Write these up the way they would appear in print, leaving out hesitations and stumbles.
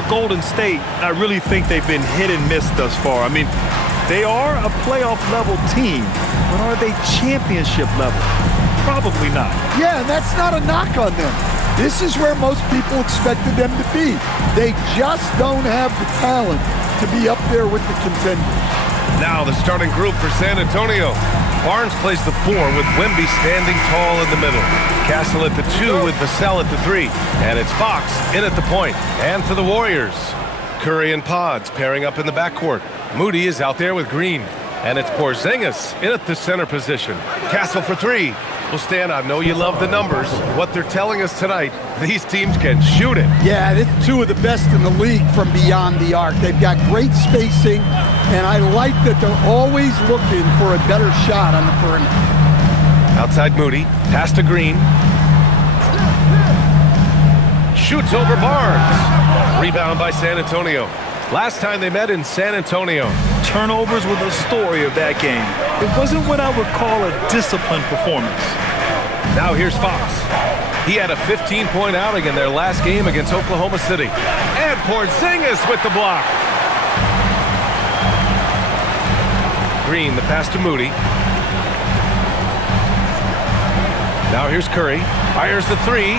for Golden State, I really think they've been hit and miss thus far. I mean, they are a playoff-level team, but are they championship level? Probably not. Yeah, and that's not a knock on them. This is where most people expected them to be. They just don't have the talent to be up there with the contenders. Now the starting group for San Antonio. Barnes plays the 4 with Wemby standing tall in the middle. Castle at the 2 with Vassell at the 3. And it's Fox in at the point. And for the Warriors, Curry and Pods pairing up in the backcourt. Moody is out there with Green. And it's Porzingis in at the center position. Castle for 3. Well, Stan, I know you love the numbers. What they're telling us tonight, these teams can shoot it. Yeah, it's 2 of the best in the league from beyond the arc. They've got great spacing, and I like that they're always looking for a better shot on the perimeter. Outside Moody, pass to Green. Shoots over Barnes. Rebound by San Antonio. Last time they met in San Antonio. Turnovers were the story of that game. It wasn't what I would call a disciplined performance. Now here's Fox. He had a 15-point outing in their last game against Oklahoma City. And Porzingis with the block. Green, the pass to Moody. Now here's Curry. Fires the 3.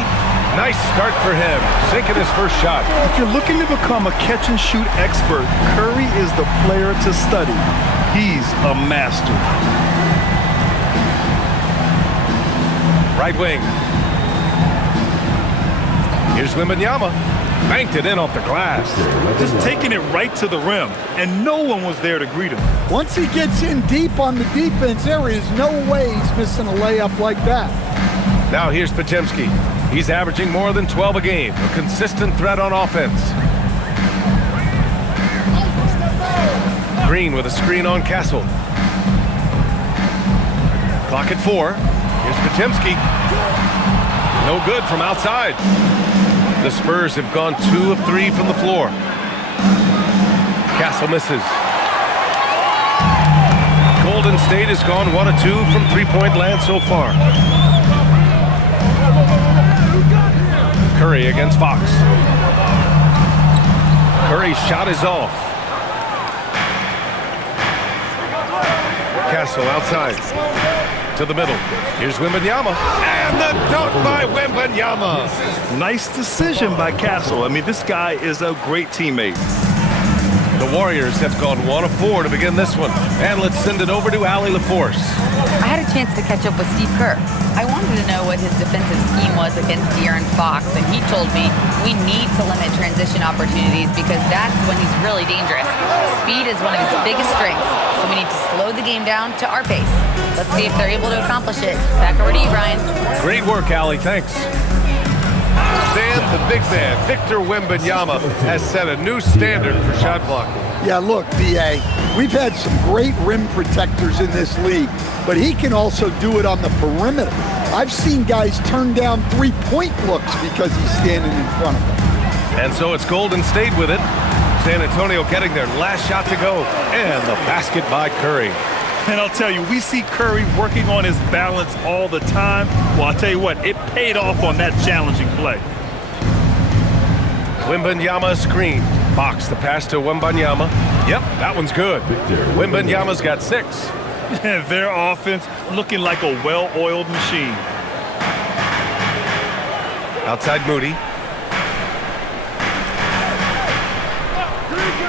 Nice start for him, sinking his first shot. If you're looking to become a catch-and-shoot expert, Curry is the player to study. He's a master. Right wing. Here's Wembanyama. Banked it in off the glass. Just taking it right to the rim, and no one was there to greet him. Once he gets in deep on the defense, there is no way he's missing a layup like that. Now here's Podziemski. He's averaging more than 12 a game, a consistent threat on offense. Green with a screen on Castle. Clock at 4. Here's Podziemski. No good from outside. The Spurs have gone 2 of 3 from the floor. Castle misses. Golden State has gone 1 of 2 from three-point land so far. Curry against Fox. Curry's shot is off. Castle outside. To the middle. Here's Wembanyama. And the dunk by Wembanyama. Nice decision by Castle. I mean, this guy is a great teammate. The Warriors have gone 1 of 4 to begin this one. And let's send it over to Allie LaForce. I had a chance to catch up with Steve Kerr. I wanted to know what his defensive scheme was against De'Aaron Fox, and he told me we need to limit transition opportunities because that's when he's really dangerous. Speed is one of his biggest strengths, so we need to slow the game down to our pace. Let's see if they're able to accomplish it. Back over to you, Brian. Great work, Allie. Thanks. Stan, the big man, Victor Wembanyama, has set a new standard for shot blocking. Yeah, look, B.A., we've had some great rim protectors in this league, but he can also do it on the perimeter. I've seen guys turn down three-point looks because he's standing in front of them. And so it's Golden State with it. San Antonio getting their last shot to go. And the basket by Curry. And I'll tell you, we see Curry working on his balance all the time. Well, I'll tell you what, it paid off on that challenging play. Wembanyama screen. Fox the pass to Wembanyama. Yep, that one's good. Wembanyama's got 6. Their offense looking like a well-oiled machine. Outside Moody.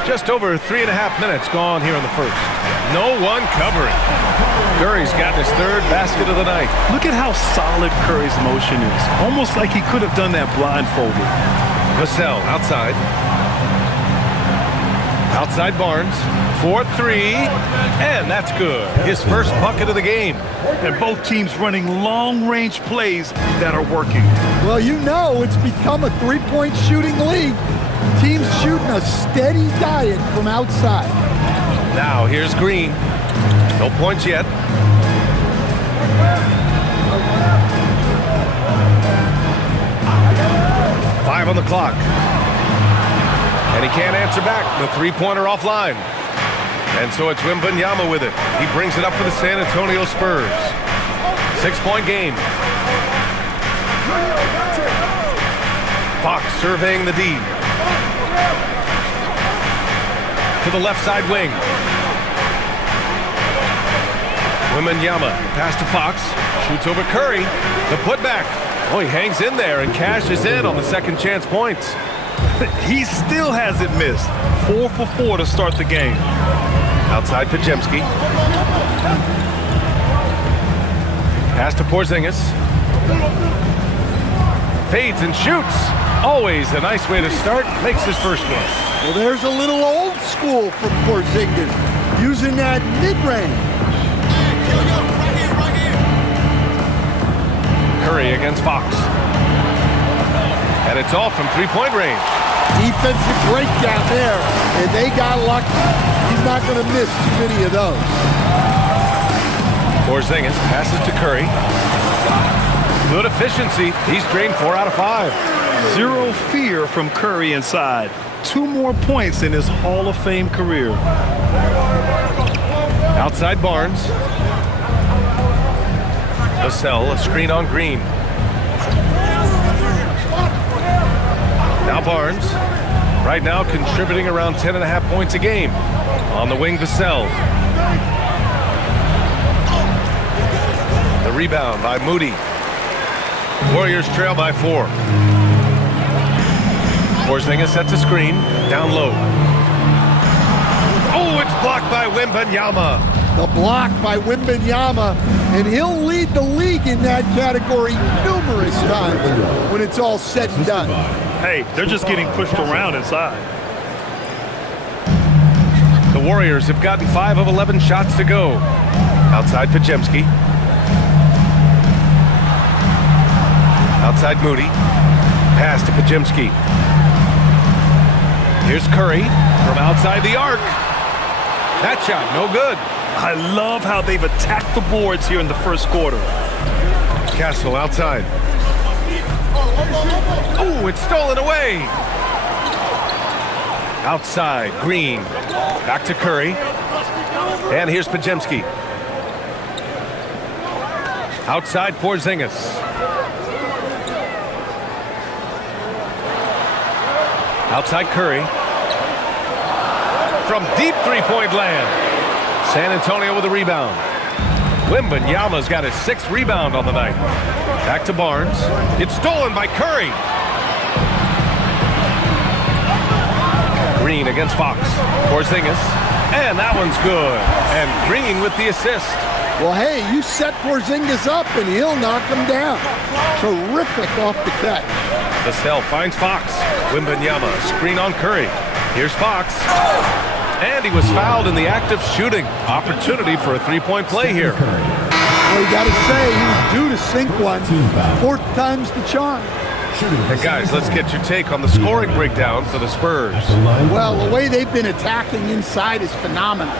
Just over 3.5 minutes gone here in the first. No one covering. Curry's gotten his 3rd basket of the night. Look at how solid Curry's motion is. Almost like he could have done that blindfolded. Vassell outside. Outside Barnes. 4-3. And that's good. His first bucket of the game. And both teams running long-range plays that are working. Well, you know it's become a three-point shooting league. Teams shooting a steady diet from outside. Now here's Green. No points yet. Five on the clock. And he can't answer back. The three-pointer offline. And so it's Wembanyama with it. He brings it up for the San Antonio Spurs. 6-point game. Fox surveying the D. To the left side wing. Wembanyama, pass to Fox, shoots over Curry. The putback. Oh, he hangs in there and cashes in on the second chance points. He still hasn't missed. 4 for 4 to start the game. Outside Pajemski. Pass to Porzingis. Fades and shoots. Always a nice way to start. Makes his first one. Well, there's a little old school from Porzingis, using that mid-range. Curry against Fox. And it's off from three-point range. Defensive breakdown there, and they got lucky. He's not going to miss too many of those. Porzingis passes to Curry. Good efficiency. He's drained 4 out of 5. Zero fear from Curry inside. 2 more points in his Hall of Fame career. Outside Barnes. Vassell, a screen on Green. Now Barnes. Right now contributing around 10.5 points a game. On the wing, Vassell. The rebound by Moody. Warriors trail by 4. Porzingis sets a screen. Down low. Oh, it's blocked by Wembanyama. The block by Wembanyama, and he'll lead the league in that category numerous times when it's all said and done. Hey, they're just getting pushed around inside. The Warriors have gotten 5 of 11 shots to go. Outside Pajemski. Outside Moody. Pass to Pajemski. Here's Curry from outside the arc. That shot, no good. I love how they've attacked the boards here in the first quarter. Castle outside. Oh, it's stolen away. Outside, Green. Back to Curry. And here's Pajemski. Outside, Porzingis. Outside Curry. From deep three-point land. San Antonio with a rebound. Wembanyama's got his 6th rebound on the night. Back to Barnes. It's stolen by Curry. Green against Fox. Porzingis. And that one's good. And Green with the assist. Well, hey, you set Porzingis up and he'll knock him down. Terrific off the catch. Vassell finds Fox. Wembanyama, screen on Curry. Here's Fox. And he was fouled in the act of shooting. Opportunity for a three-point play here. Well, you got to say, he was due to sink one. 4th time's the charm. Hey guys, let's get your take on the scoring breakdown for the Spurs. Well, the way they've been attacking inside is phenomenal.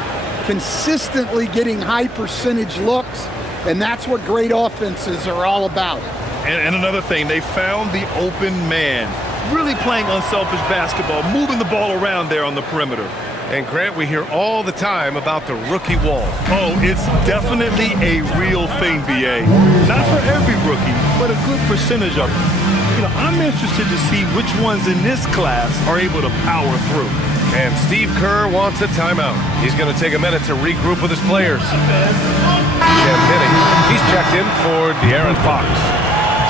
Consistently getting high percentage looks, and that's what great offenses are all about. And another thing, they found the open man. Really playing unselfish basketball, moving the ball around there on the perimeter. And Grant, we hear all the time about the rookie wall. Oh, it's definitely a real thing, BA. Not for every rookie, but a good percentage of them. You know, I'm interested to see which ones in this class are able to power through. And Steve Kerr wants a timeout. He's going to take a minute to regroup with his players. Jeff Binning, he's checked in for De'Aaron Fox.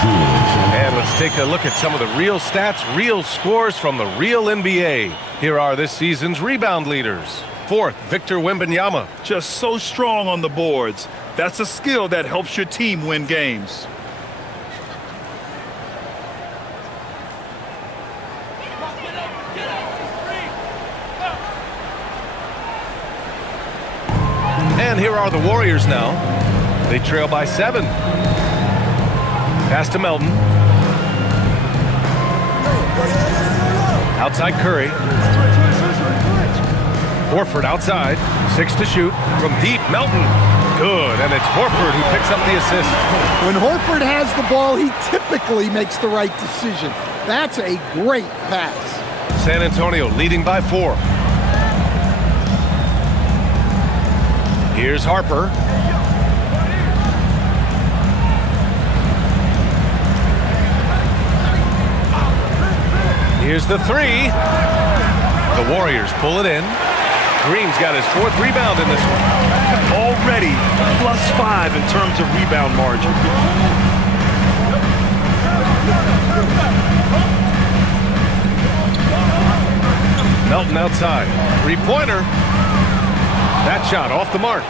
And let's take a look at some of the real stats, real scores from the real NBA. Here are this season's rebound leaders. 4th, Victor Wembanyama. Just so strong on the boards. That's a skill that helps your team win games. And here are the Warriors now. They trail by 7. Pass to Melton. Outside Curry. Horford outside. 6 to shoot. From deep, Melton. Good, and it's Horford who picks up the assist. When Horford has the ball, he typically makes the right decision. That's a great pass. San Antonio leading by 4. Here's Harper. Here's the 3. The Warriors pull it in. Green's got his 4th rebound in this one. Already +5 in terms of rebound margin. Melton outside. 3-pointer. That shot off the mark.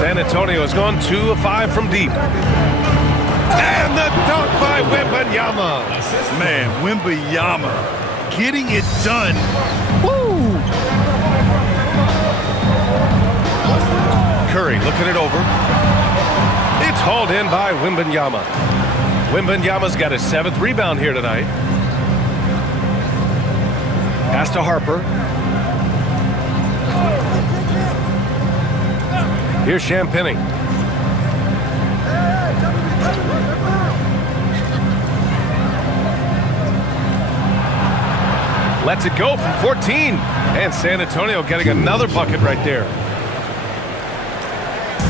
San Antonio has gone 2 of 5 from deep. And the dunk by Wembanyama. Man, Wembanyama getting it done. Woo! Curry looking it over. It's hauled in by Wembanyama. Wembanyama's got his 7th rebound here tonight. Pass to Harper. Here's Champagnie. Lets it go from 14. And San Antonio getting another bucket right there.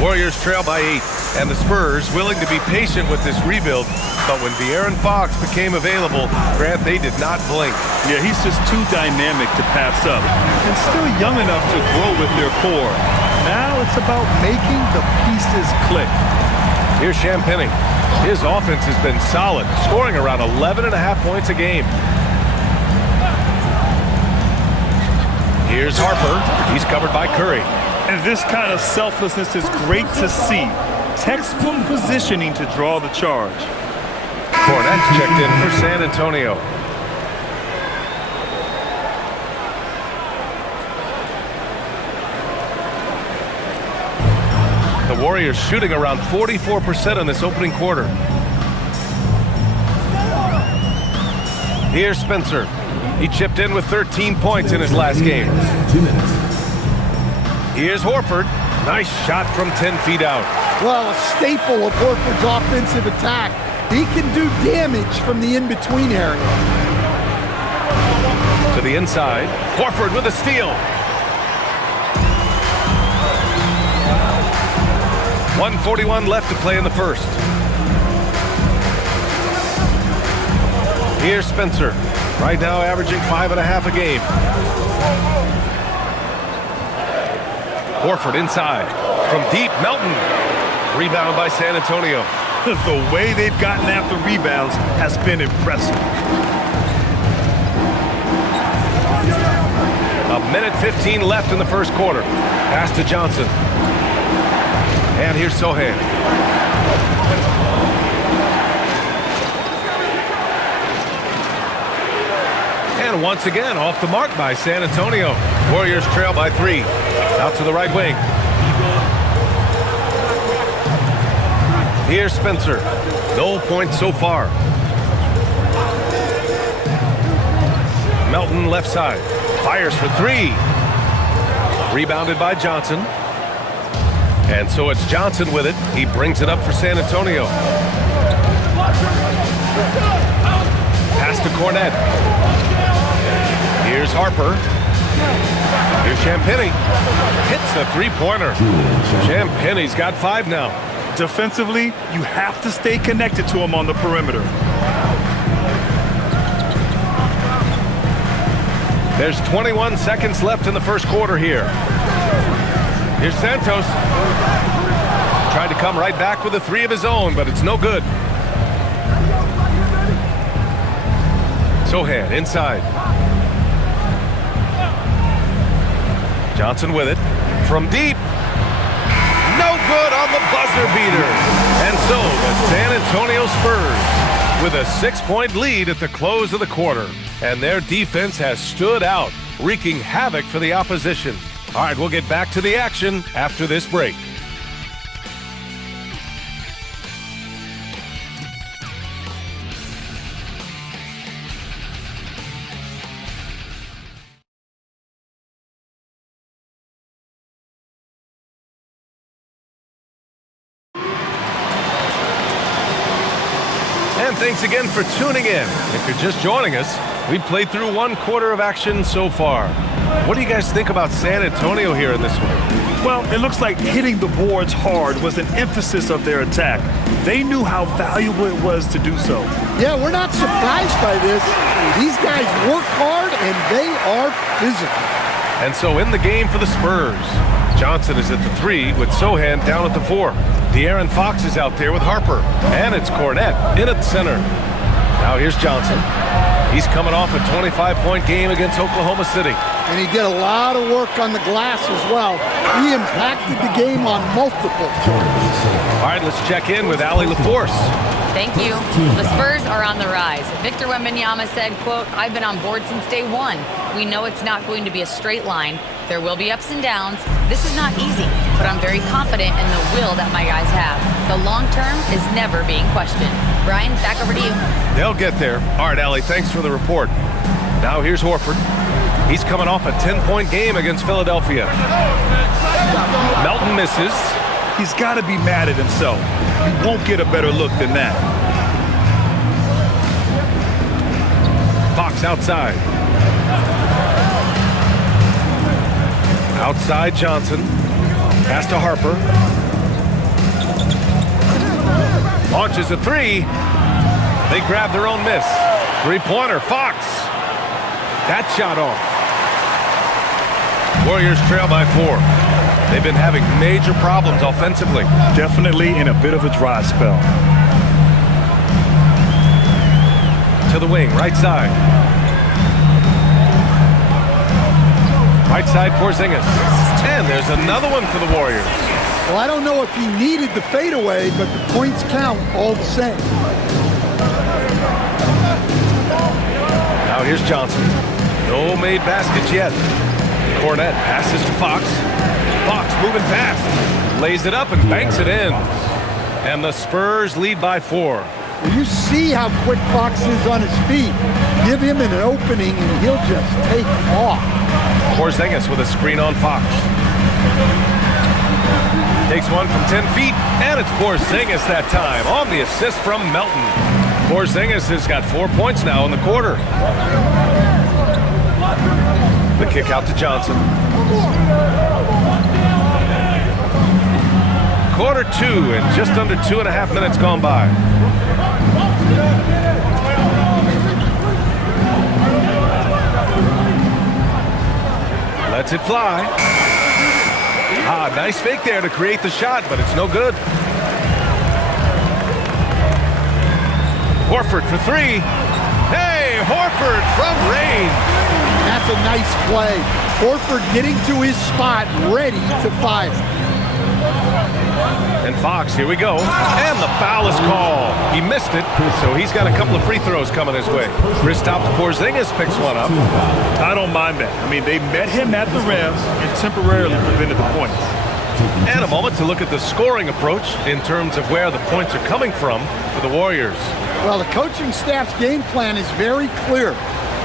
Warriors trail by 8. And the Spurs willing to be patient with this rebuild. But when De'Aaron Fox became available, Grant, they did not blink. Yeah, he's just too dynamic to pass up. And still young enough to grow with their core. Now it's about making the pieces click. Here's Champagnie. His offense has been solid, scoring around 11.5 points a game. Here's Harper. He's covered by Curry. And this kind of selflessness is great to see. Textbook positioning to draw the charge. Hornets checked in for San Antonio. The Warriors shooting around 44% in this opening quarter. Here's Spencer. He chipped in with 13 points in his last game. 2 minutes. Here's Horford. Nice shot from 10 feet out. Well, a staple of Horford's offensive attack. He can do damage from the in-between area. To the inside. Horford with a steal. 1:41 left to play in the first. Here's Spencer. Right now averaging 5.5 a game. Horford inside. From deep, Melton. Rebound by San Antonio. The way they've gotten after rebounds has been impressive. 1:15 left in the first quarter. Pass to Johnson. And here's Sohan. And once again, off the mark by San Antonio. Warriors trail by 3. Out to the right wing. Here's Spencer. No points so far. Melton left side. Fires for 3. Rebounded by Johnson. And so it's Johnson with it. He brings it up for San Antonio. Pass to Cornet. Here's Harper. Here's Champagnie. Hits the 3-pointer. Champagnie's got 5 now. Defensively, you have to stay connected to him on the perimeter. There's 21 seconds left in the first quarter here. Here's Santos. Tried to come right back with a 3 of his own, but it's no good. Sohan inside. Johnson with it. From deep. No good on the buzzer beater. And so the San Antonio Spurs with a 6-point lead at the close of the quarter. And their defense has stood out, wreaking havoc for the opposition. All right, we'll get back to the action after this break. And thanks again for tuning in. If you're just joining us, we played through 1 quarter of action so far. What do you guys think about San Antonio here in this one? Well, it looks like hitting the boards hard was an emphasis of their attack. They knew how valuable it was to do so. Yeah, we're not surprised by this. These guys work hard, and they are physical. And so in the game for the Spurs, Johnson is at the 3 with Sohan down at the 4. De'Aaron Fox is out there with Harper. And it's Cornette in at the center. Now here's Johnson. He's coming off a 25-point game against Oklahoma City. And he did a lot of work on the glass as well. He impacted the game on multiple fronts. All right, let's check in with Allie LaForce. Thank you. The Spurs are on the rise. Victor Wembanyama said, quote, "I've been on board since day one. We know it's not going to be a straight line. There will be ups and downs. This is not easy, but I'm very confident in the will that my guys have. The long term is never being questioned." Brian, back over to you. They'll get there. All right, Allie, thanks for the report. Now here's Horford. He's coming off a 10-point game against Philadelphia. Melton misses. He's got to be mad at himself. He won't get a better look than that. Fox outside. Outside Johnson. Pass to Harper. Launches a 3. They grab their own miss. Three-pointer, Fox. That shot off. Warriors trail by 4. They've been having major problems offensively. Definitely in a bit of a dry spell. To the wing, right side. Right side, Porzingis. And there's another one for the Warriors. Well, I don't know if he needed the fadeaway, but the points count all the same. Now here's Johnson. No made baskets yet. Cornette passes to Fox. Fox moving fast. Lays it up and banks it in. And the Spurs lead by 4. Well, you see how quick Fox is on his feet. Give him an opening and he'll just take off. Porzingis with a screen on Fox. Takes one from 10 feet, and it's Porzingis that time on the assist from Melton. Porzingis has got 4 points now in the quarter. The kick out to Johnson. Quarter 2 and just under 2.5 minutes gone by. Lets it fly. Nice fake there to create the shot, but it's no good. Horford for 3. Hey, Horford from range. That's a nice play. Horford getting to his spot, ready to fire. And Fox, here we go. And the foul is called. He missed it, so he's got a couple of free throws coming his way. Kristaps Porzingis picks one up. I don't mind that. I mean, they met him at the rim and temporarily prevented the points. And a moment to look at the scoring approach in terms of where the points are coming from for the Warriors. Well, the coaching staff's game plan is very clear.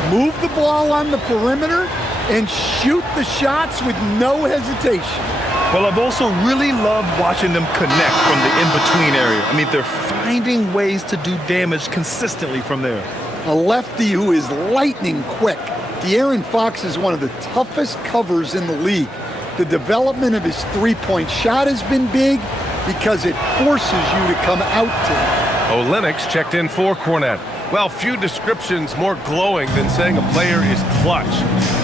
Move the ball on the perimeter and shoot the shots with no hesitation. Well, I've also really loved watching them connect from the in-between area. I mean, they're finding ways to do damage consistently from there. A lefty who is lightning quick. De'Aaron Fox is one of the toughest covers in the league. The development of his three-point shot has been big because it forces you to come out to him. Lynx checked in for Cornette. Well, few descriptions more glowing than saying a player is clutch.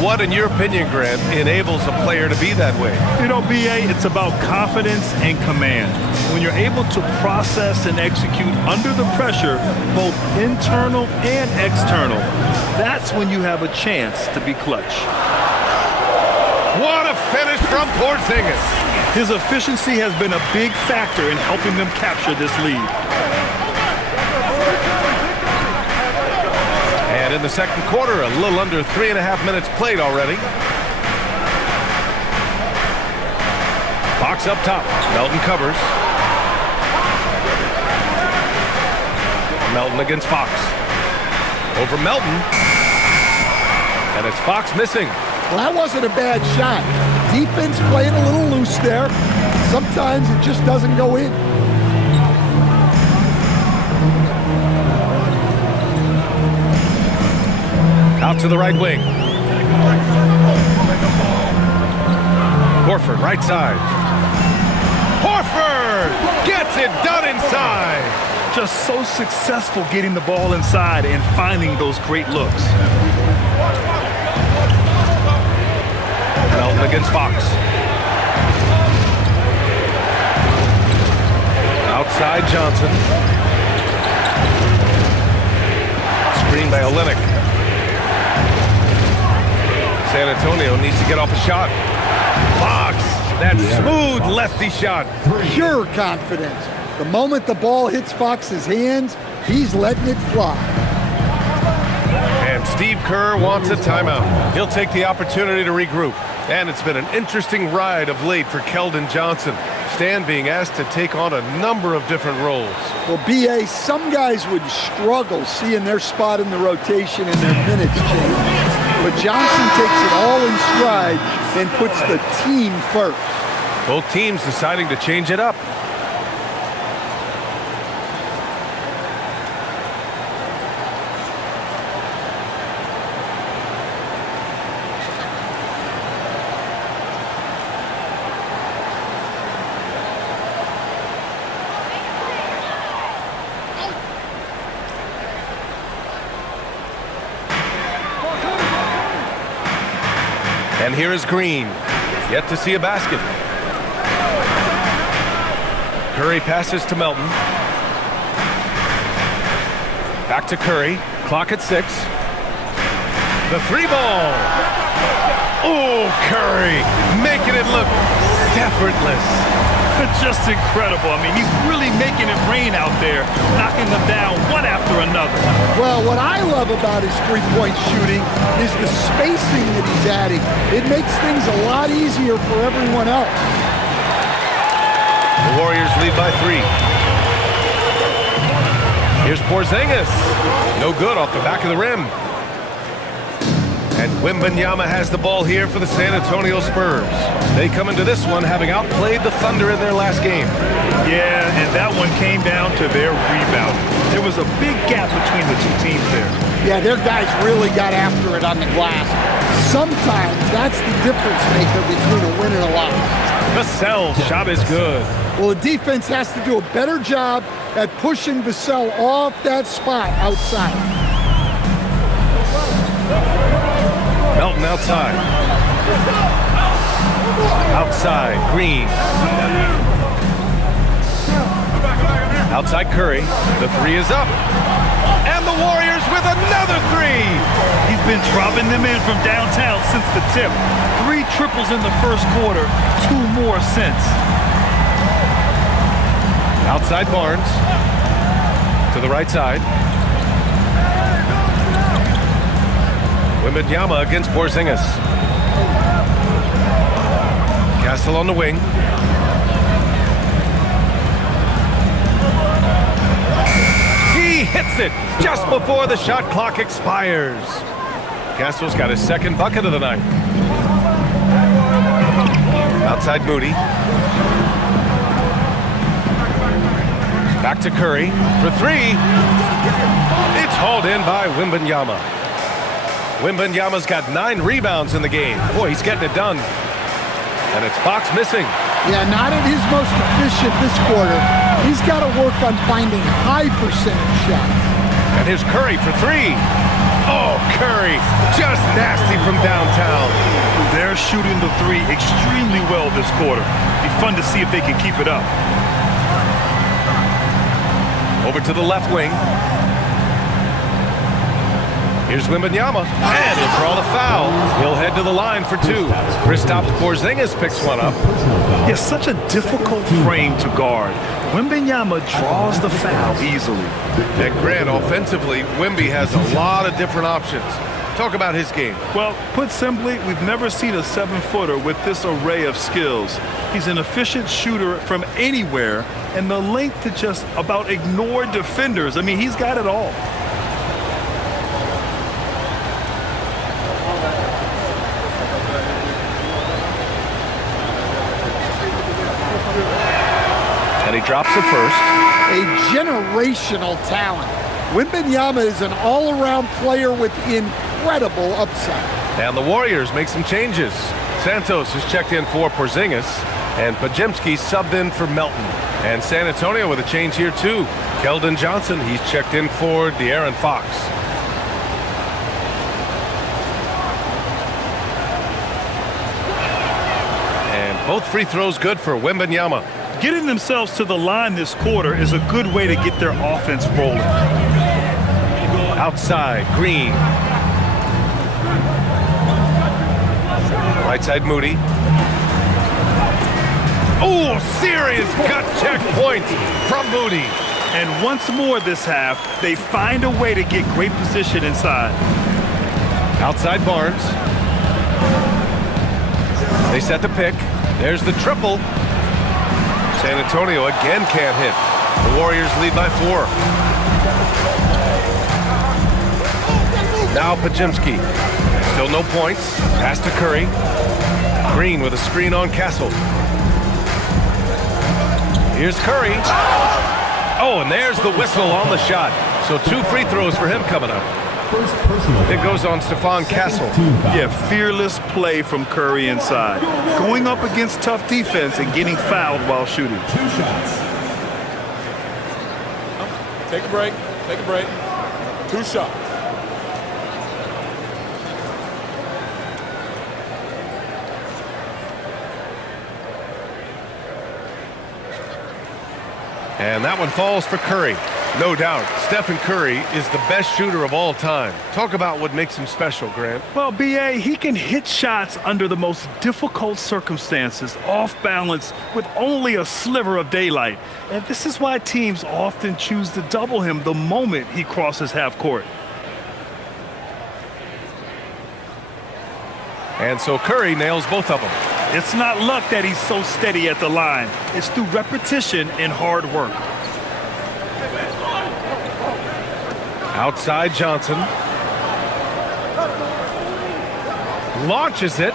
What, in your opinion, Grant, enables a player to be that way? You know, BA, it's about confidence and command. When you're able to process and execute under the pressure, both internal and external, that's when you have a chance to be clutch. What a finish from Porzingis. His efficiency has been a big factor in helping them capture this lead. And in the second quarter, a little under 3.5 minutes played already. Fox up top. Melton covers. Melton against Fox. Over Melton. And it's Fox missing. Well, that wasn't a bad shot. Defense playing a little loose there. Sometimes it just doesn't go in. Out to the right wing. Horford, right side. Horford gets it done inside. Just so successful getting the ball inside and finding those great looks. Melton against Fox. Outside Johnson. Screen by Olynyk. San Antonio needs to get off a shot. Fox, that smooth lefty shot. Pure confidence. The moment the ball hits Fox's hands, he's letting it fly. And Steve Kerr wants a timeout. He'll take the opportunity to regroup. And it's been an interesting ride of late for Keldon Johnson. Stan being asked to take on a number of different roles. Well, B.A., some guys would struggle seeing their spot in the rotation and their minutes change. But Johnson takes it all in stride and puts the team first. Both teams deciding to change it up. And here is Green, yet to see a basket. Curry passes to Melton. Back to Curry, clock at 6. The 3 ball. Oh, Curry, making it look effortless. Just incredible. I mean, he's really making it rain out there, knocking them down one after another. Well, what I love about his three-point shooting is the spacing that he's adding. It makes things a lot easier for everyone else. The Warriors lead by 3. Here's Porzingis. No good off the back of the rim. And Wembanyama has the ball here for the San Antonio Spurs. They come into this one having outplayed the Thunder in their last game. Yeah, and that one came down to their rebound. There was a big gap between the two teams there. Yeah, their guys really got after it on the glass. Sometimes that's the difference maker between a win and a loss. Vassell's shot is good. Well, the defense has to do a better job at pushing Vassell off that spot outside. Melton outside. Outside, Green. Outside Curry. The 3 is up. And the Warriors with another 3. He's been dropping them in from downtown since the tip. 3 triples in the first quarter, 2 more since. Outside Barnes. To the right side. Wembanyama against Porzingis. Castle on the wing. He hits it just before the shot clock expires. Castle's got his second bucket of the night. Outside Moody. Back to Curry for 3. It's hauled in by Wembanyama. Wembanyama's got 9 rebounds in the game. Boy, he's getting it done. And it's Fox missing. Yeah, not at his most efficient this quarter. He's got to work on finding high percentage shots. And here's Curry for 3. Oh, Curry, just nasty from downtown. They're shooting the 3 extremely well this quarter. Be fun to see if they can keep it up. Over to the left wing. Here's Wembanyama, and he'll draw the foul. He'll head to the line for 2. Kristaps Porzingis picks one up. It's such a difficult frame to guard. Wembanyama draws the foul easily. And Grant, offensively, Wemby has a lot of different options. Talk about his game. Well, put simply, we've never seen a 7-footer with this array of skills. He's an efficient shooter from anywhere, and the length to just about ignore defenders. I mean, he's got it all. And he drops the first. A generational talent. Wembanyama is an all-around player with incredible upside. And the Warriors make some changes. Santos is checked in for Porzingis, and Pajemski subbed in for Melton. And San Antonio with a change here too. Keldon Johnson, he's checked in for De'Aaron Fox. And both free throws good for Wembanyama. Getting themselves to the line this quarter is a good way to get their offense rolling. Outside, Green. Right side, Moody. Oh, serious gut check point from Moody. And once more this half, they find a way to get great position inside. Outside Barnes. They set the pick. There's the triple. San Antonio again can't hit. The Warriors lead by 4. Now Pajemski. Still no points. Pass to Curry. Green with a screen on Castle. Here's Curry. Oh, and there's the whistle on the shot. So 2 free throws for him coming up. It goes on Stephon Castle. Yeah, fearless play from Curry inside. Going up against tough defense and getting fouled while shooting. 2 shots. Take a break. Take a break. 2 shots. And that one falls for Curry. No doubt, Stephen Curry is the best shooter of all time. Talk about what makes him special, Grant. Well, B.A., he can hit shots under the most difficult circumstances, off balance, with only a sliver of daylight. And this is why teams often choose to double him the moment he crosses half court. And so Curry nails both of them. It's not luck that he's so steady at the line. It's through repetition and hard work. Outside Johnson. Launches it.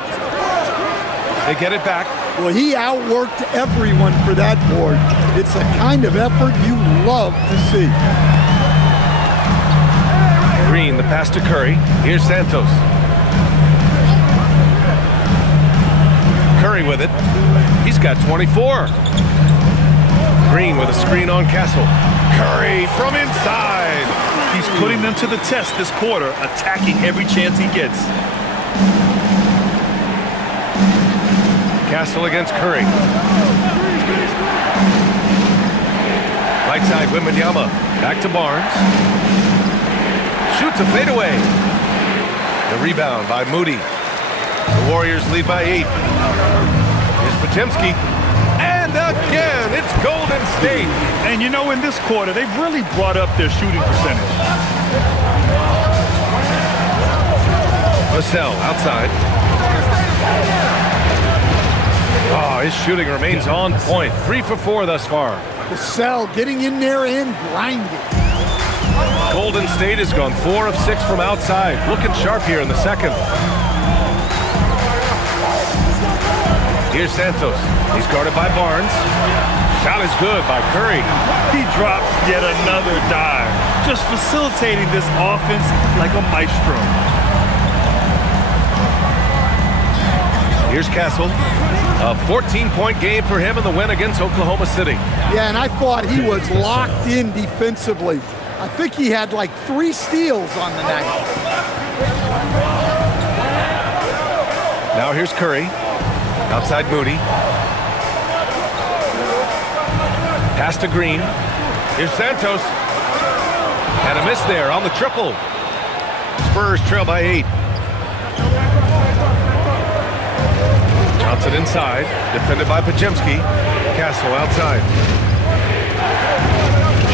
They get it back. Well, he outworked everyone for that board. It's a kind of effort you love to see. Green, the pass to Curry. Here's Santos. Curry with it. He's got 24. Green with a screen on Castle. Curry from inside. He's putting them to the test this quarter, attacking every chance he gets. Castle against Curry. Right side, Wembanyama. Back to Barnes. Shoots a fadeaway. The rebound by Moody. The Warriors lead by 8. Here's Pajemski. And again, it's Golden State. And you know, in this quarter, they've really brought up their shooting percentage. Vassell outside. Oh, his shooting remains on point. 3 for 4 thus far. Vassell getting in there and grinding. Golden State has gone 4 of 6 from outside. Looking sharp here in the second. Here's Santos. He's guarded by Barnes. Shot is good by Curry. He drops yet another dive, just facilitating this offense like a maestro. Here's Castle. A 14-point game for him in the win against Oklahoma City. Yeah, and I thought he was locked in defensively. I think he had like 3 steals on the night. Now here's Curry. Outside Moody. Pass to Green. Here's Santos. And a miss there on the triple. Spurs trail by 8. Johnson inside. Defended by Pajemski. Castle outside.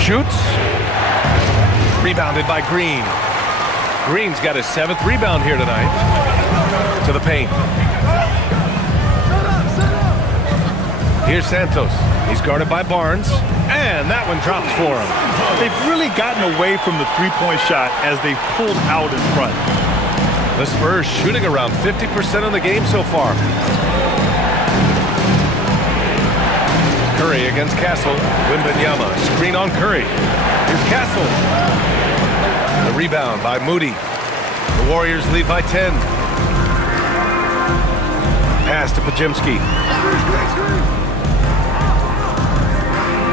Shoots. Rebounded by Green. Green's got his 7th rebound here tonight. To the paint. Here's Santos. He's guarded by Barnes. And that one drops for him. They've really gotten away from the three-point shot as they've pulled out in front. The Spurs shooting around 50% in the game so far. Curry against Castle. Wembanyama. Screen on Curry. Here's Castle. The rebound by Moody. The Warriors lead by 10. pass to Pajimski.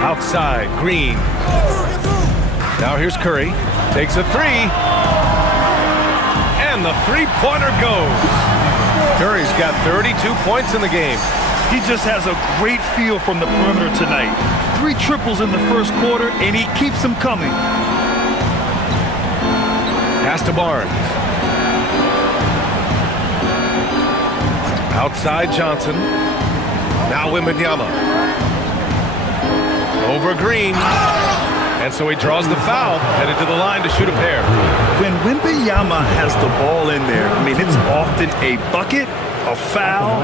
Outside, Green. Now here's Curry. Takes a three. And the three-pointer goes. Curry's got 32 points in the game. He just has a great feel from the perimeter tonight. 3 triples in the first quarter, and he keeps them coming. Pass to Barnes. Outside Johnson. Now Wembanyama. Over Green. And so he draws the foul, headed to the line to shoot a pair. When Wembanyama has the ball in there, I mean, it's often a bucket, a foul,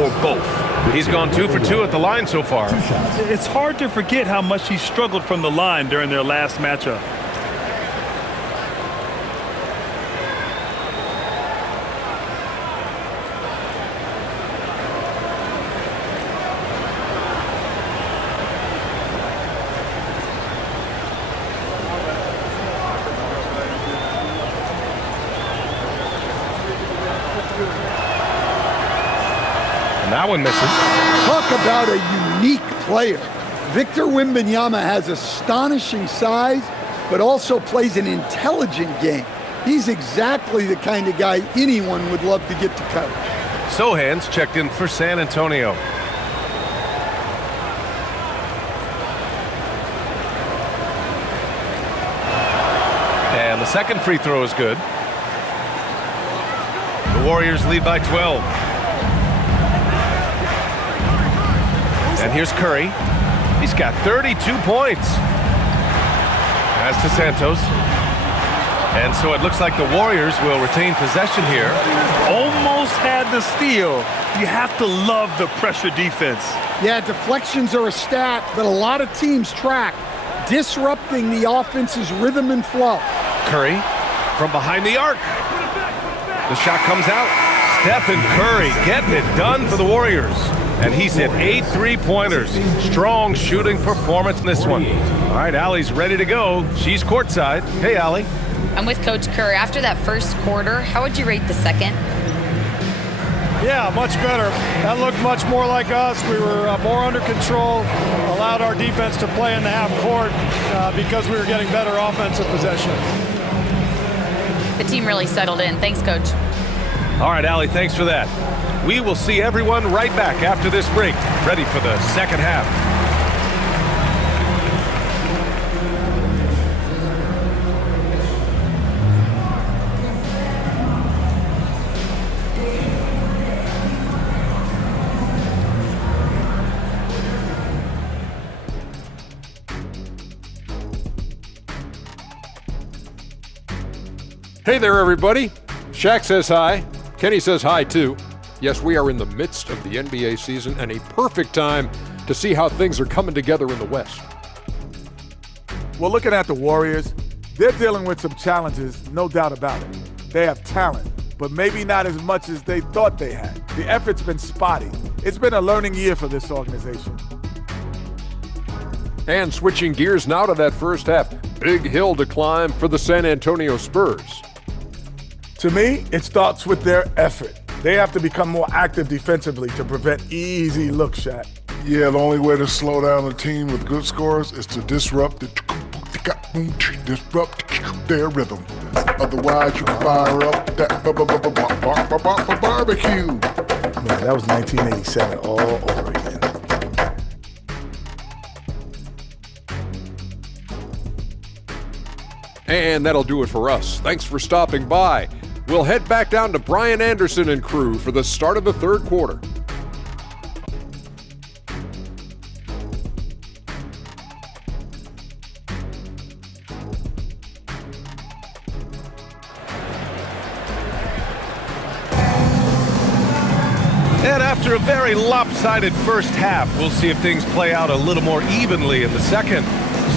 or both. He's gone 2 for 2 at the line so far. It's hard to forget how much he struggled from the line during their last matchup. That one misses. Talk about a unique player. Victor Wembanyama has astonishing size, but also plays an intelligent game. He's exactly the kind of guy anyone would love to get to coach. Sohan's checked in for San Antonio. And the second free throw is good. The Warriors lead by 12. And here's Curry. He's got 32 points. Pass to Santos. And so it looks like the Warriors will retain possession here. Almost had the steal. You have to love the pressure defense. Yeah, deflections are a stat that a lot of teams track, disrupting the offense's rhythm and flow. Curry from behind the arc. The shot comes out. Stephen Curry getting it done for the Warriors. And he's hit 8 three-pointers. Strong shooting performance in this one. All right, Allie's ready to go. She's courtside. Hey, Allie. I'm with Coach Kerr. After that first quarter, how would you rate the second? Yeah, much better. That looked much more like us. We were more under control, allowed our defense to play in the half court because we were getting better offensive possession. The team really settled in. Thanks, Coach. All right, Allie, thanks for that. We will see everyone right back after this break, ready for the second half. Hey there, everybody. Shaq says hi. Kenny says hi, too. Yes, we are in the midst of the NBA season and a perfect time to see how things are coming together in the West. Well, looking at the Warriors, they're dealing with some challenges, no doubt about it. They have talent, but maybe not as much as they thought they had. The effort's been spotty. It's been a learning year for this organization. And switching gears now to that first half, big hill to climb for the San Antonio Spurs. To me, it starts with their effort. They have to become more active defensively to prevent easy look shot. Yeah, the only way to slow down a team with good scores is to disrupt their rhythm. Otherwise, you can fire up that barbecue. Man, that was 1987 all over again. And that'll do it for us. Thanks for stopping by. We'll head back down to Brian Anderson and crew for the start of the third quarter. And after a very lopsided first half, we'll see if things play out a little more evenly in the second.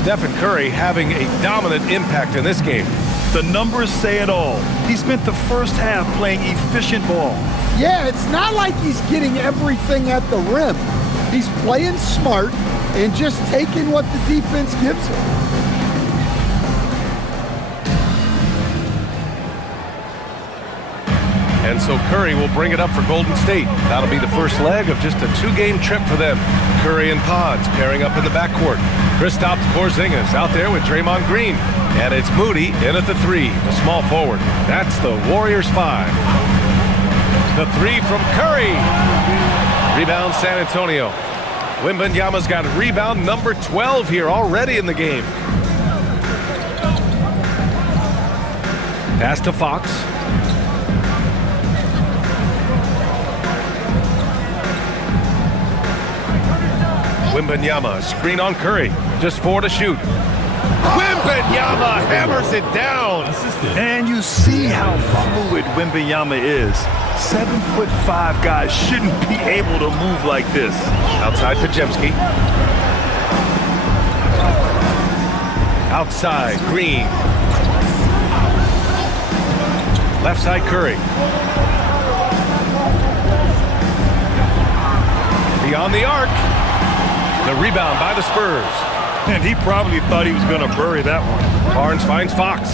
Stephen Curry having a dominant impact in this game. The numbers say it all. He spent the first half playing efficient ball. Yeah, it's not like he's getting everything at the rim. He's playing smart and just taking what the defense gives him. And so Curry will bring it up for Golden State. That'll be the first leg of just a 2-game trip for them. Curry and Pods pairing up in the backcourt. Kristaps Porzingis out there with Draymond Green. And it's Moody in at the 3, the small forward. That's the Warriors 5. The 3 from Curry. Rebound San Antonio. Wembanyama's got rebound number 12 here already in the game. Pass to Fox. Wembanyama, screen on Curry. Just 4 to shoot. Wembanyama hammers it down. And you see how fluid Wembanyama is. 7'5" guys shouldn't be able to move like this. Outside Pajemski. Outside Green. Left side Curry. Beyond the arc. The rebound by the Spurs. And he probably thought he was going to bury that one. Barnes finds Fox.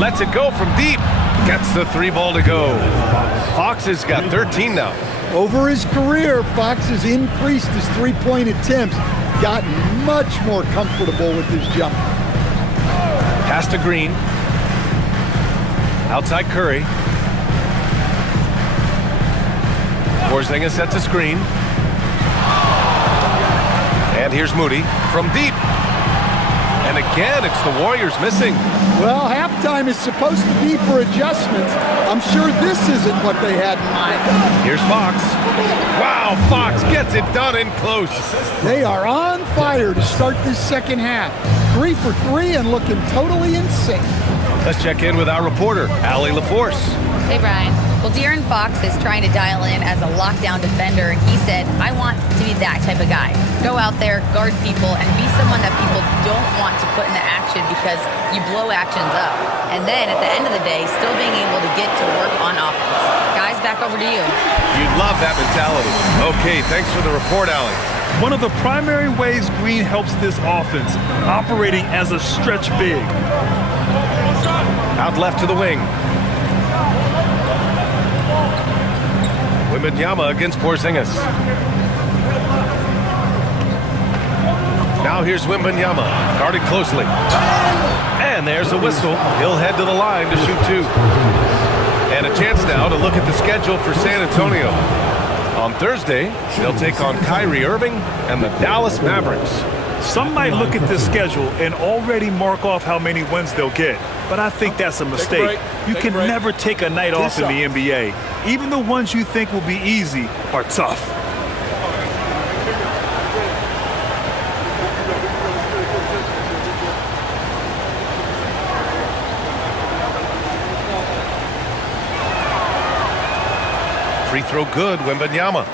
Lets it go from deep. Gets the 3 ball to go. Fox has got 13 now. Over his career, Fox has increased his three-point attempts, gotten much more comfortable with his jump. Pass to Green. Outside Curry. Porzingis sets a screen. And here's Moody from deep. And again, it's the Warriors missing. Well, halftime is supposed to be for adjustments. I'm sure this isn't what they had in mind. Here's Fox. Wow, Fox gets it done in close. They are on fire to start this second half. 3 for 3 and looking totally insane. Let's check in with our reporter, Allie LaForce. Hey, Brian. Well, De'Aaron Fox is trying to dial in as a lockdown defender, and he said, I want to be that type of guy. Go out there, guard people, and be someone that people don't want to put into action because you blow actions up. And then at the end of the day, still being able to get to work on offense. Guys, back over to you. You'd love that mentality. Okay, thanks for the report, Allie. One of the primary ways Green helps this offense, operating as a stretch big. Out left to the wing. Wembanyama against Porzingis. Now here's Wembanyama, guarded closely. And there's a whistle. He'll head to the line to shoot 2. And a chance now to look at the schedule for San Antonio. On Thursday, they'll take on Kyrie Irving and the Dallas Mavericks. Some might look at this schedule and already mark off how many wins they'll get. But I think that's a mistake. You can never take a night off in the NBA. Even the ones you think will be easy are tough. Free throw good, Wembanyama.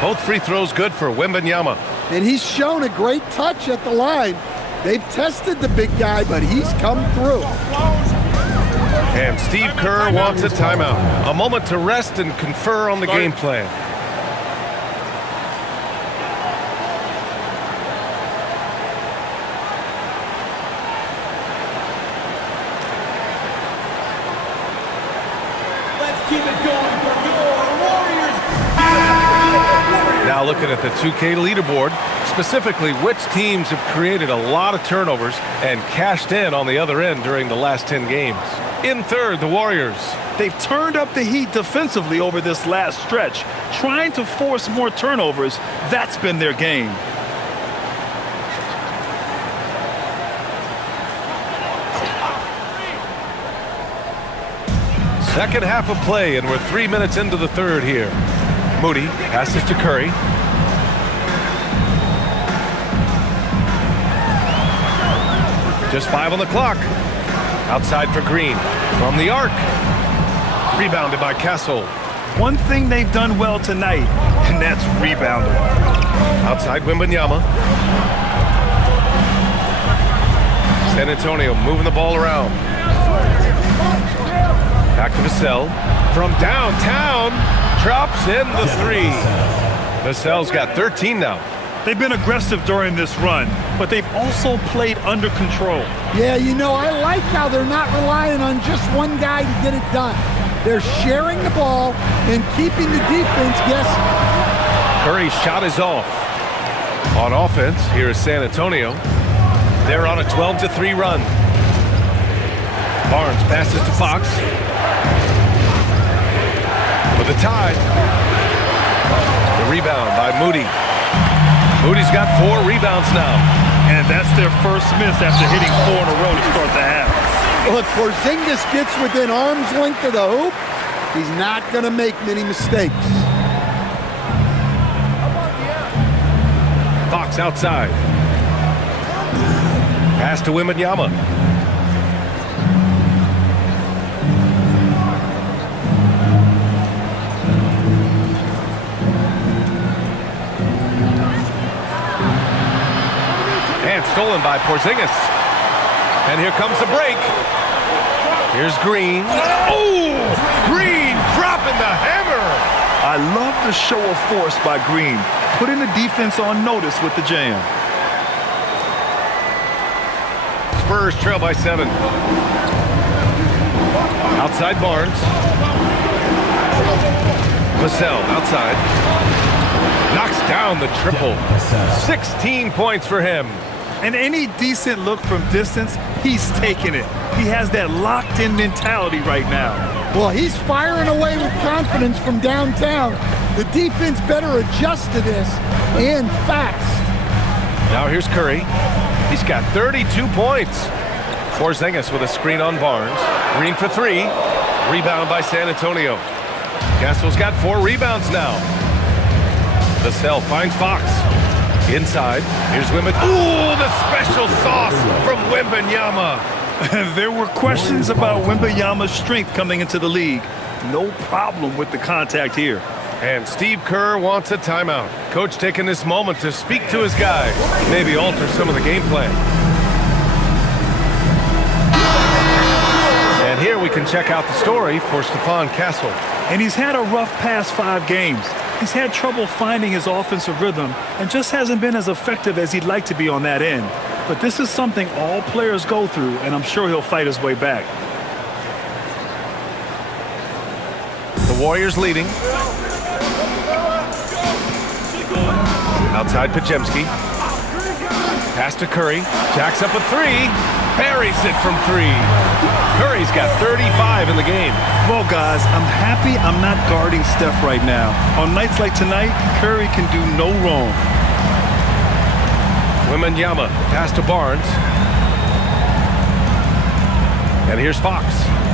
Both free throws good for Wembanyama. And he's shown a great touch at the line. They've tested the big guy, but he's come through. And Steve Kerr wants a timeout. A moment to rest and confer on the game plan. Let's keep it going for your Warriors. Now looking at the 2K leaderboard, specifically which teams have created a lot of turnovers and cashed in on the other end during the last 10 games. In third, the Warriors. They've turned up the heat defensively over this last stretch, trying to force more turnovers. That's been their game. Second half of play, and we're 3 minutes into the third here. Moody passes to Curry. Just 5 on the clock. Outside for Green. From the arc. Rebounded by Castle. One thing they've done well tonight, and that's rebounding. Outside Wembanyama. San Antonio moving the ball around. Back to Vassell. From downtown. Drops in the three. Vassell's got 13 now. They've been aggressive during this run, but they've also played under control. Yeah, you know, I like how they're not relying on just one guy to get it done. They're sharing the ball and keeping the defense guessing. Curry's shot is off. On offense, here is San Antonio. They're on a 12-3 run. Barnes passes to Fox. For the tie. The rebound by Moody. Moody's got 4 rebounds now. And that's their first miss after hitting 4 in a row to start the half. Look, Porzingis gets within arm's length of the hoop. He's not going to make many mistakes. Fox outside. Pass to Wembanyama. And stolen by Porzingis. And here comes the break. Here's Green. Oh! Green dropping the hammer! I love the show of force by Green, putting the defense on notice with the jam. Spurs trail by 7. Outside Barnes. Vassell outside. Knocks down the triple. 16 points for him. And any decent look from distance, he's taking it. He has that locked-in mentality right now. Well, he's firing away with confidence from downtown. The defense better adjust to this, and fast. Now here's Curry. He's got 32 points. Porzingis with a screen on Barnes. Green for 3. Rebound by San Antonio. Castle's got 4 rebounds now. Vassell finds Fox. Inside. Here's Wembanyama. Ooh, the special sauce from Wembanyama. There were questions about Wembanyama's strength coming into the league. No problem with the contact here. And Steve Kerr wants a timeout. Coach taking this moment to speak to his guys. Maybe alter some of the game plan. And here we can check out the story for Stephon Castle. And he's had a rough past 5 games. He's had trouble finding his offensive rhythm and just hasn't been as effective as he'd like to be on that end. But this is something all players go through, and I'm sure he'll fight his way back. The Warriors leading. Outside Podziemski. Pass to Curry. Jacks up a 3. Buries it from 3. Curry's got 35 in the game. Well, guys, I'm happy I'm not guarding Steph right now. On nights like tonight, Curry can do no wrong. Wembanyama, pass to Barnes. And here's Fox.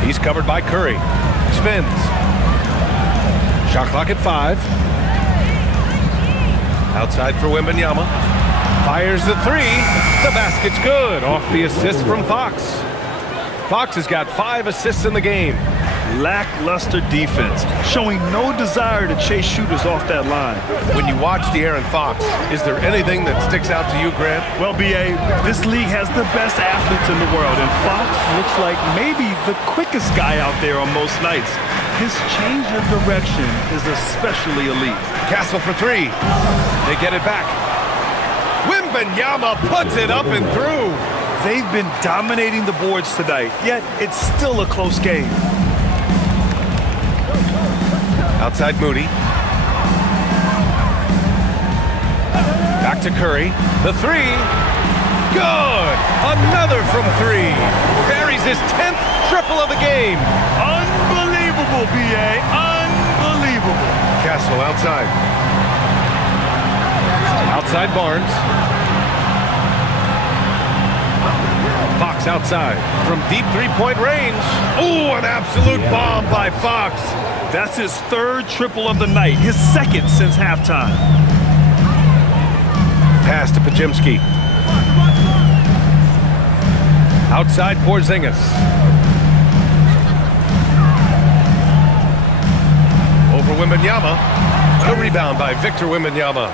He's covered by Curry. Spins. Shot clock at 5. Outside for Wembanyama. Fires the 3. The basket's good. Off the assist from Fox. Fox has got 5 assists in the game. Lackluster defense, showing no desire to chase shooters off that line. When you watch De'Aaron Fox, is there anything that sticks out to you, Grant? Well, B.A., this league has the best athletes in the world, and Fox looks like maybe the quickest guy out there on most nights. His change of direction is especially elite. Castle for 3. They get it back. Wembanyama puts it up and through. They've been dominating the boards tonight, yet it's still a close game. Outside Moody. Back to Curry. The 3. Good! Another from 3. Buries his 10th triple of the game. Unbelievable, B.A. Unbelievable. Castle outside. Outside Barnes. Fox outside from deep 3-point range. Ooh, an absolute bomb by Fox. That's his 3rd triple of the night, his 2nd since halftime. Pass to Podziemski. Outside Porzingis. Wembanyama. The rebound by Victor Wembanyama.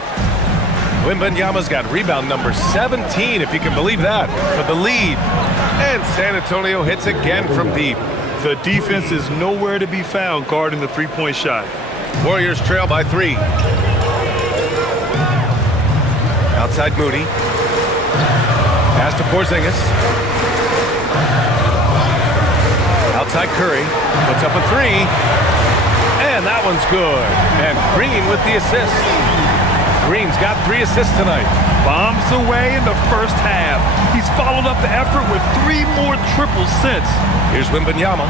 Wembanyama's got rebound number 17, if you can believe that, for the lead. And San Antonio hits again from deep. The defense is nowhere to be found guarding the three-point shot. Warriors trail by 3. Outside Moody. Pass to Porzingis. Outside Curry. Puts up a 3. And that one's good. And Green with the assist. Green's got 3 assists tonight. Bombs away in the first half. He's followed up the effort with 3 more triples since. Here's Wembanyama.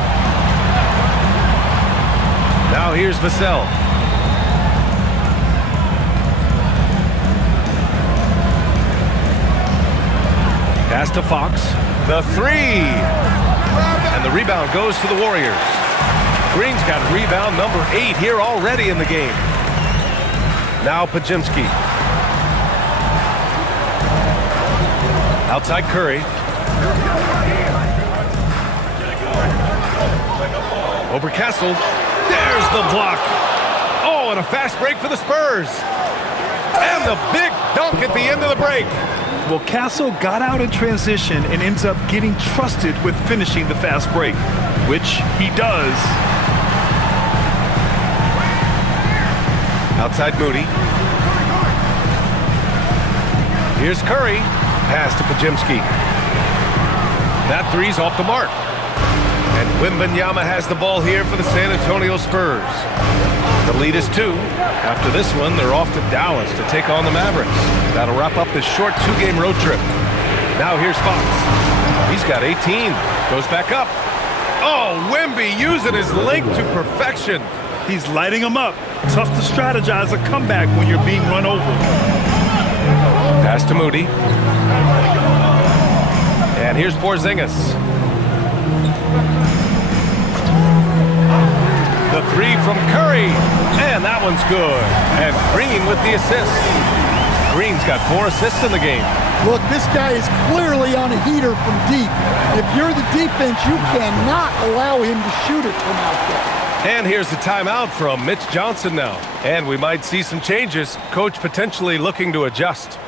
Now here's Vassell. Pass to Fox. The 3. And the rebound goes to the Warriors. Green's got rebound number 8 here already in the game. Now Podziemski. Outside Curry. Over Castle. There's the block. Oh, and a fast break for the Spurs. And the big dunk at the end of the break. Well, Castle got out in transition and ends up getting trusted with finishing the fast break, which he does. Outside Moody. Here's Curry. Pass to Podziemski. That 3's off the mark. And Wembanyama has the ball here for the San Antonio Spurs. The lead is 2. After this one, they're off to Dallas to take on the Mavericks. That'll wrap up this short 2-game road trip. Now here's Fox. He's got 18. Goes back up. Oh, Wemby using his length to perfection. He's lighting them up. Tough to strategize a comeback when you're being run over. Pass to Moody. And here's Porzingis. The 3 from Curry. And that one's good. And Green with the assist. Green's got 4 assists in the game. Look, this guy is clearly on a heater from deep. If you're the defense, you cannot allow him to shoot it from out there. And here's the timeout from Mitch Johnson now. And we might see some changes. Coach potentially looking to adjust.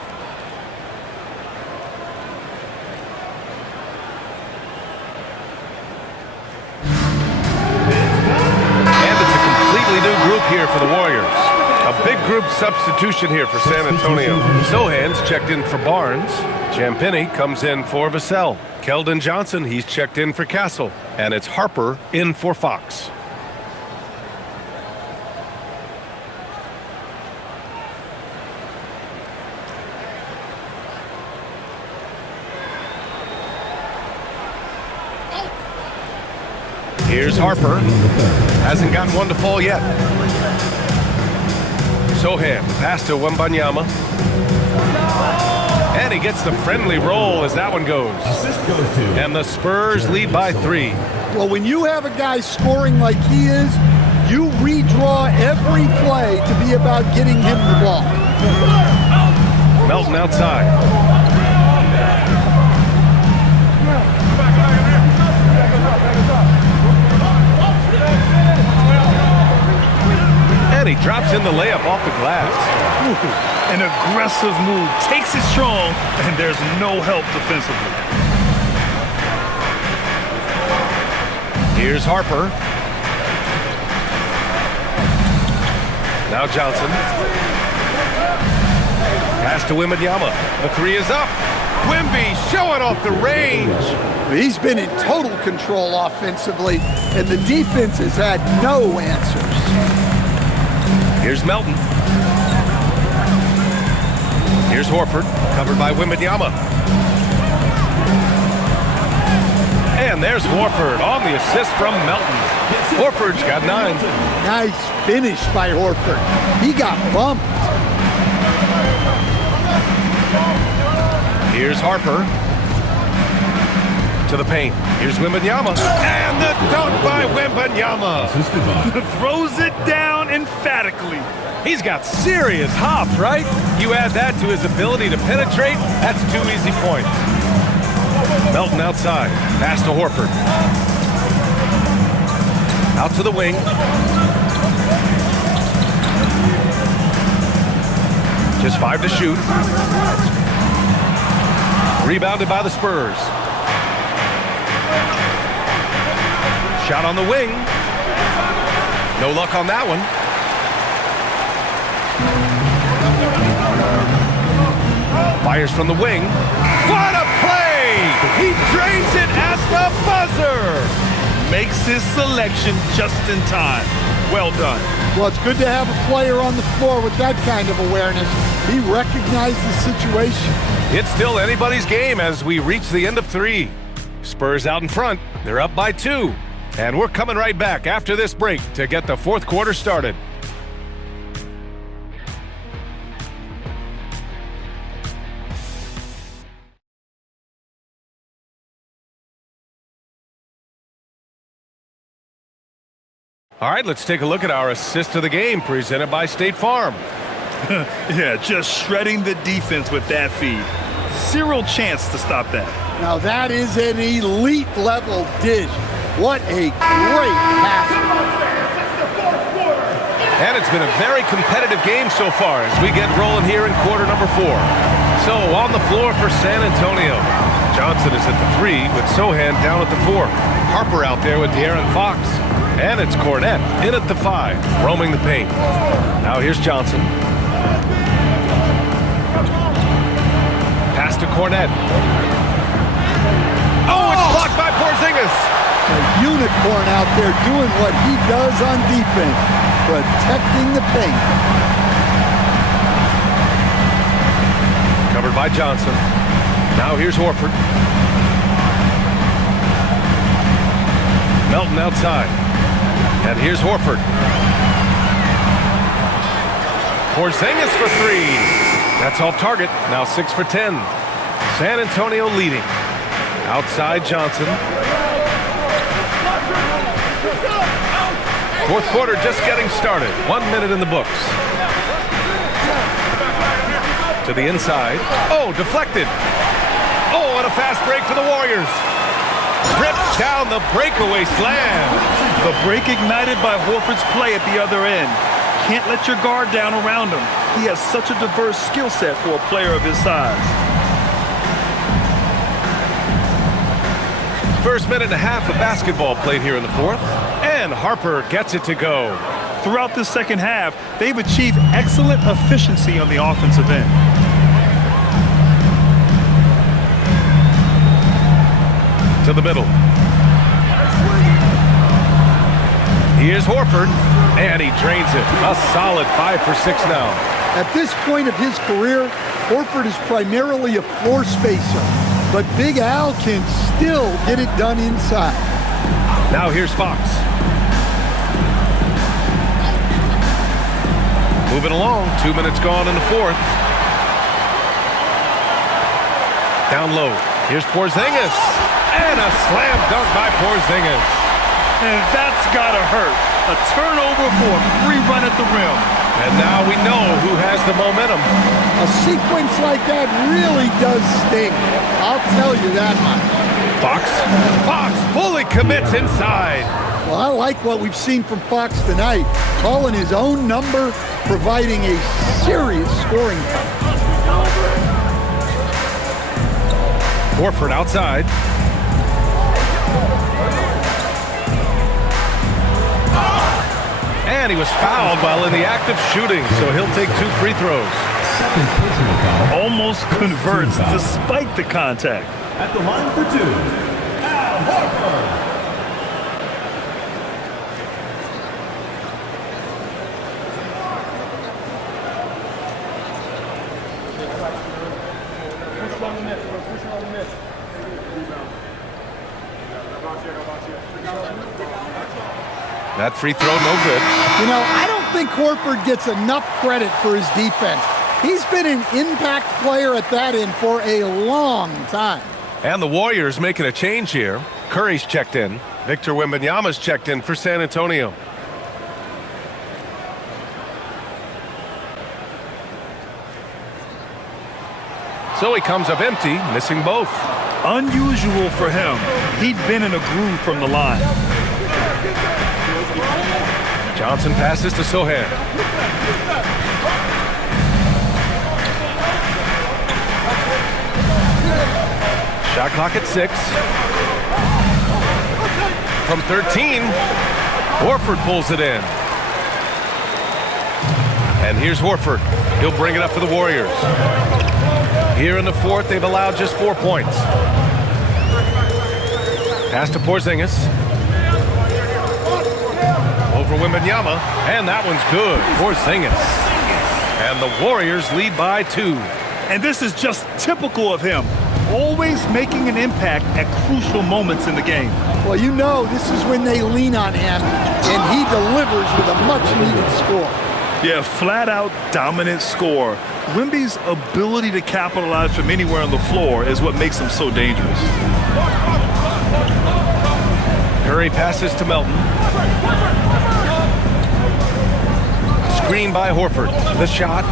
And it's a completely new group here for the Warriors. A big group substitution here for San Antonio. Sohan's checked in for Barnes. Champagny comes in for Vassell. Keldon Johnson, he's checked in for Castle. And it's Harper in for Fox. Here's Harper. Hasn't gotten one to fall yet. Sohan, pass to Wembanyama. And he gets the friendly roll as that one goes. And the Spurs lead by 3. Well, when you have a guy scoring like he is, you redraw every play to be about getting him the ball. Melton outside. And he drops in the layup off the glass. Ooh, an aggressive move. Takes it strong, and there's no help defensively. Here's Harper. Now Johnson. Pass to Wembanyama. The 3 is up. Wemby showing off the range. He's been in total control offensively, and the defense has had no answers. Here's Melton. Here's Horford, covered by Wembanyama. And there's Horford on the assist from Melton. Horford's got 9. Nice finish by Horford. He got bumped. Here's Harper. To the paint. Here's Wembanyama. And the dunk by Wembanyama. Throws it down emphatically. He's got serious hops, right? You add that to his ability to penetrate, that's 2 easy points. Melton outside. Pass to Horford. Out to the wing. Just 5 to shoot. Rebounded by the Spurs. Shot on the wing. No luck on that one. Fires from the wing. What a play! He drains it at the buzzer! Makes his selection just in time. Well done. Well, it's good to have a player on the floor with that kind of awareness. He recognized the situation. It's still anybody's game as we reach the end of 3. Spurs out in front. They're up by 2. And we're coming right back after this break to get the 4th quarter started. All right, let's take a look at our assist of the game presented by State Farm. Yeah, just shredding the defense with that feed. Zero chance to stop that. Now that is an elite level dish. What a great pass. And it's been a very competitive game so far as we get rolling here in quarter number 4. So on the floor for San Antonio. Johnson is at the 3 with Sohan down at the 4. Harper out there with De'Aaron Fox. And it's Cornette in at the 5, roaming the paint. Now here's Johnson. Pass to Cornette. Oh, it's blocked by Porzingis. A unicorn out there doing what he does on defense, protecting the paint. Covered by Johnson. Now here's Horford. Melton outside. And here's Horford. Porzingis for 3. That's off target. Now 6 for 10. San Antonio leading. Outside Johnson. 4th quarter just getting started. 1 minute in the books. To the inside. Oh, deflected. Oh, and a fast break for the Warriors. Rips down the breakaway slam. The break ignited by Horford's play at the other end. Can't let your guard down around him. He has such a diverse skill set for a player of his size. First minute and a half of basketball played here in the 4th. And Harper gets it to go. Throughout this second half, they've achieved excellent efficiency on the offensive end. To the middle. Here's Horford, and he drains it. A solid 5 for 6 now. At this point of his career, Horford is primarily a floor spacer, but Big Al can still get it done inside. Now here's Fox. Moving along, 2 minutes gone in the 4th. Down low, here's Porzingis. And a slam dunk by Porzingis. And that's gotta hurt. A turnover for a free run at the rim. And now we know who has the momentum. A sequence like that really does sting. I'll tell you that much. Fox fully commits inside. Well, I like what we've seen from Fox tonight. Calling his own number, providing a serious scoring touch. Horford outside. And he was fouled while in the act of shooting, so he'll take 2 free throws. Almost converts despite the contact. At the line for 2, Al Horford. That free throw, no good. You know, I don't think Horford gets enough credit for his defense. He's been an impact player at that end for a long time. And the Warriors making a change here. Curry's checked in. Victor Wembanyama's checked in for San Antonio. So he comes up empty, missing both. Unusual for him. He'd been in a groove from the line. Johnson passes to Sohan. Shot clock at 6. From 13, Horford pulls it in. And here's Horford. He'll bring it up for the Warriors. Here in the fourth, they've allowed just 4 points. Pass to Porzingis. Over Wembanyama, and that one's good. Porzingis. And the Warriors lead by 2. And this is just typical of him. Always making an impact at crucial moments in the game. Well, you know this is when they lean on him, and he delivers with a much-needed score. Yeah, flat-out dominant score. Wemby's ability to capitalize from anywhere on the floor is what makes him so dangerous. Curry passes to Melton. Screen by Horford. The shot.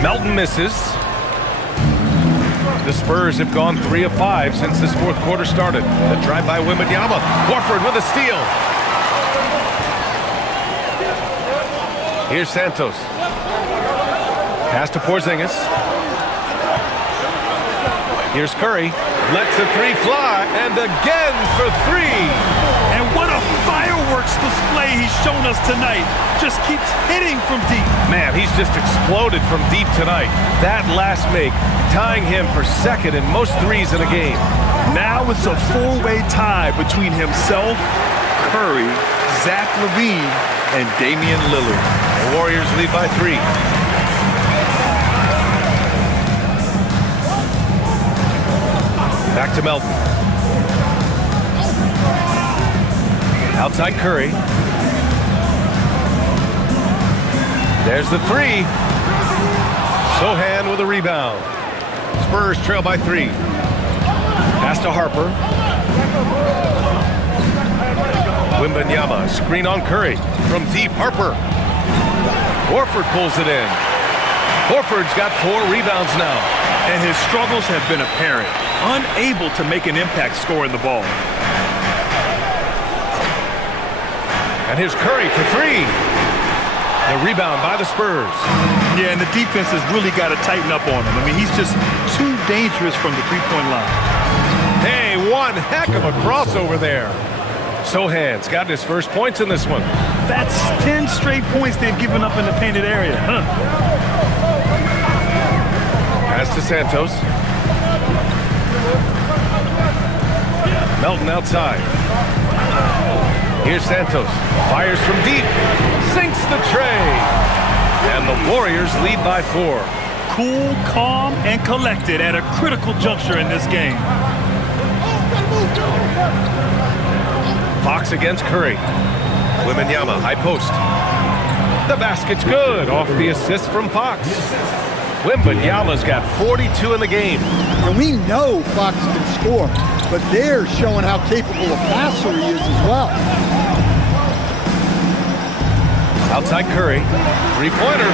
Melton misses. The Spurs have gone 3 of 5 since this fourth quarter started. The drive by Wembanyama. Horford with a steal. Here's Santos. Pass to Porzingis. Here's Curry. Lets the 3 fly. And again for 3. And what a fireworks display he's shown us tonight. Just keeps hitting from deep. Man, he's just exploded from deep tonight. That last make, tying him for second in most threes in a game. Now it's a 4-way tie between himself, Curry, Zach LaVine, and Damian Lillard. The Warriors lead by 3. Back to Melton. Outside Curry. There's the 3. Sohan with a rebound. Spurs trail by 3. Pass to Harper. Wembanyama, screen on Curry. From deep, Harper. Horford pulls it in. Horford's got 4 rebounds now. And his struggles have been apparent. Unable to make an impact scoring the ball. And here's Curry for 3. The rebound by the Spurs. Yeah, and the defense has really got to tighten up on him. I mean, he's just too dangerous from the three-point line. Hey, one heck of a crossover there. Sohan's gotten his first points in this one. That's 10 straight points they've given up in the painted area. Pass to Santos. Melton outside. Here's Santos. Fires from deep. Sinks the tray. And the Warriors lead by 4. Cool, calm, and collected at a critical juncture in this game. Fox against Curry. Wembanyama, high post. The basket's good. Off the assist from Fox. Wembanyama's got 42 in the game. And we know Fox can score, but they're showing how capable a passer he is as well. Outside Curry. 3-pointer.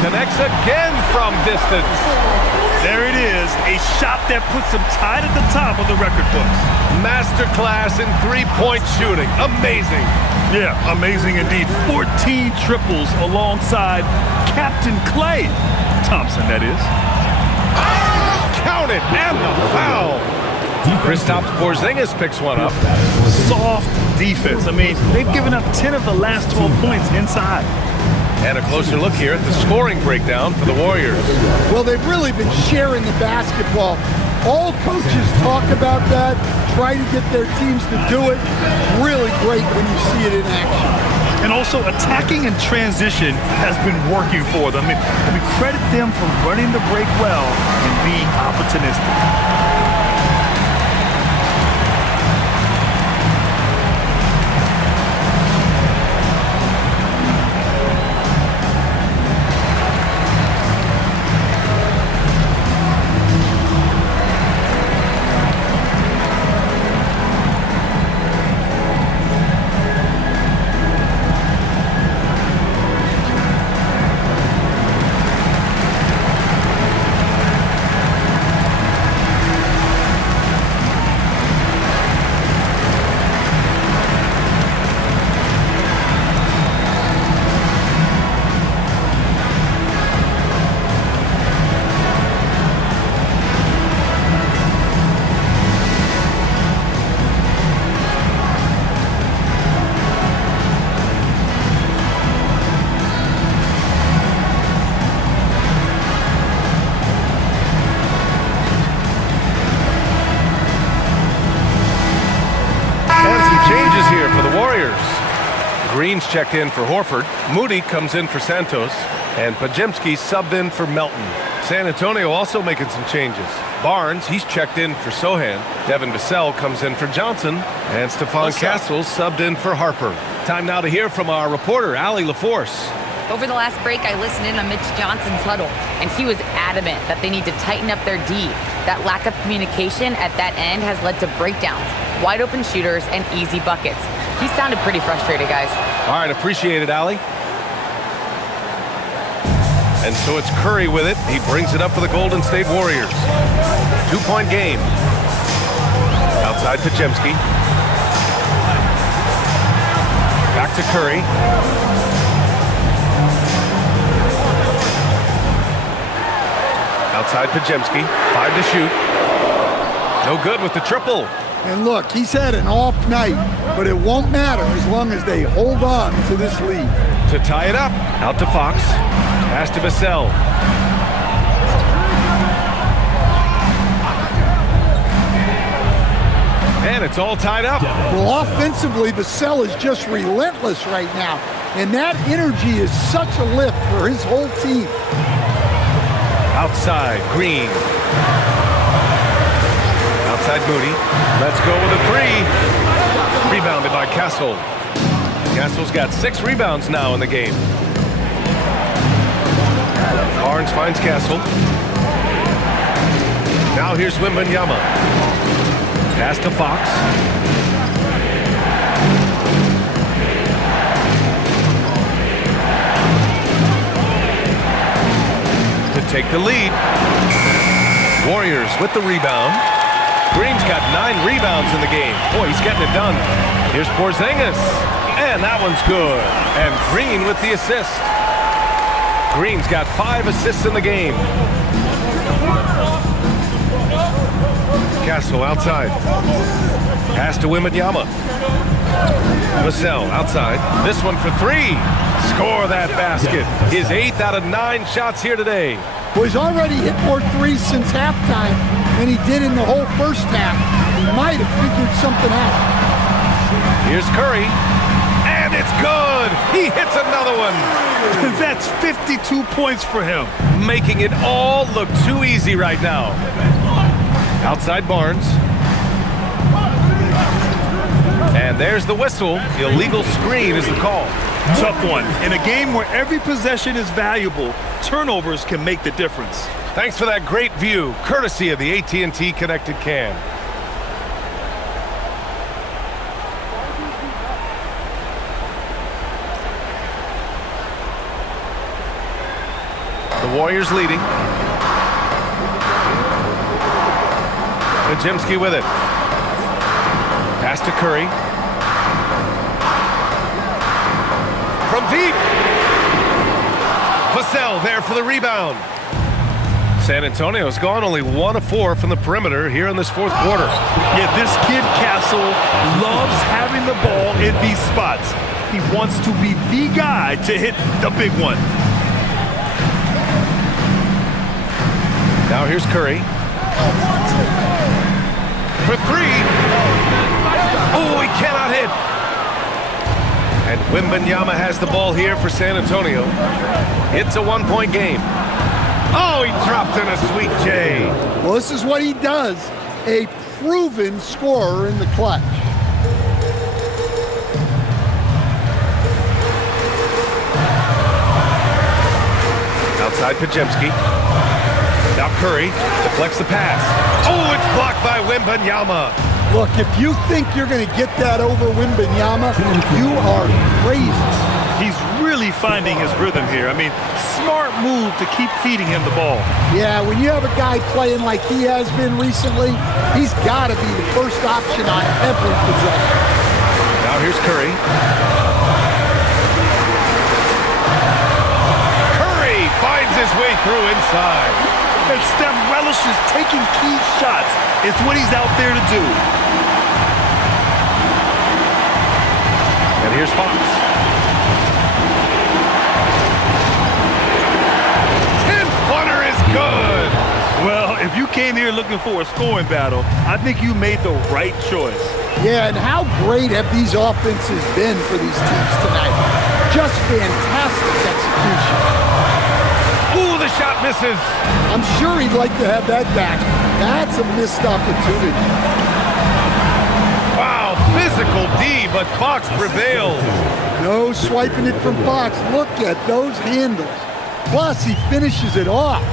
Connects again from distance. There it is, a shot that puts him tied at the top of the record books. Masterclass in 3-point shooting. Amazing. Yeah, amazing indeed. 14 triples alongside Captain Klay Thompson, that is. Count it, and the foul. Kristaps Porzingis picks one up. Soft defense. I mean, they've given up 10 of the last 12 points inside. And a closer look here at the scoring breakdown for the Warriors. Well, they've really been sharing the basketball. All coaches talk about that, try to get their teams to do it. Really great when you see it in action. And also, attacking in transition has been working for them. I mean, credit them for running the break well and being opportunistic. Green's checked in for Horford. Moody comes in for Santos. And Pajemski subbed in for Melton. San Antonio also making some changes. Barnes, he's checked in for Sohan. Devin Vassell comes in for Johnson. And Stephon Castles subbed in for Harper. Time now to hear from our reporter, Allie LaForce. Over the last break, I listened in on Mitch Johnson's huddle, and he was adamant that they need to tighten up their D. That lack of communication at that end has led to breakdowns, wide open shooters, and easy buckets. He sounded pretty frustrated, guys. All right, appreciate it, Allie. And so it's Curry with it. He brings it up for the Golden State Warriors. 2-point game. Outside Pajemski. Back to Curry. Outside Pajemski. 5 to shoot. No good with the triple. And look, he's had an off night, but it won't matter as long as they hold on to this lead. To tie it up. Out to Fox. Pass to Vassell. And it's all tied up. Well, offensively, Vassell is just relentless right now. And that energy is such a lift for his whole team. Outside, Green. Outside Moody. Let's go with a 3. Rebounded by Castle. Castle's got 6 rebounds now in the game. Barnes finds Castle. Now here's Wembanyama. Pass to Fox. To take the lead. Warriors with the rebound. Green's got 9 rebounds in the game. Boy, he's getting it done. Here's Porzingis. And that one's good. And Green with the assist. Green's got 5 assists in the game. Castle outside. Pass to Wembanyama. Vassell outside. This one for 3. Score that basket. His 8th out of 9 shots here today. Well, he's already hit more 3s since halftime than he did in the whole first half. He might have figured something out. Here's Curry. And it's good. He hits another one. That's 52 points for him. Making it all look too easy right now. Outside Barnes. And there's the whistle. Illegal screen is the call. Tough one. In a game where every possession is valuable, turnovers can make the difference. Thanks for that great view, courtesy of the AT&T Connected Can. The Warriors leading. Pajemski with it. Pass to Curry. From deep. Vassell there for the rebound. San Antonio's gone only 1 of 4 from the perimeter here in this 4th quarter. Yeah, this kid Castle loves having the ball in these spots. He wants to be the guy to hit the big one. Now here's Curry. For 3. Oh, he cannot hit. And Wembanyama has the ball here for San Antonio. It's a 1-point game. Oh, he dropped in a sweet J. Well, this is what he does. A proven scorer in the clutch. Outside Pajemski. Now Curry deflects the pass. Oh, it's blocked by Wembanyama. Look, if you think you're going to get that over Wembanyama, you are crazy. He's really finding his rhythm here. I mean, smart move to keep feeding him the ball. Yeah, when you have a guy playing like he has been recently, he's got to be the first option on every possession. Now here's Curry. Curry finds his way through inside. And Steph relishes taking key shots. It's what he's out there to do. And here's Fox. 10-footer is good. Well, if you came here looking for a scoring battle, I think you made the right choice. Yeah, and how great have these offenses been for these teams tonight? Just fantastic execution. Ooh, the shot misses. I'm sure he'd like to have that back. That's a missed opportunity. Wow, physical D, but Fox prevails. No swiping it from Fox. Look at those handles. Plus, he finishes it off.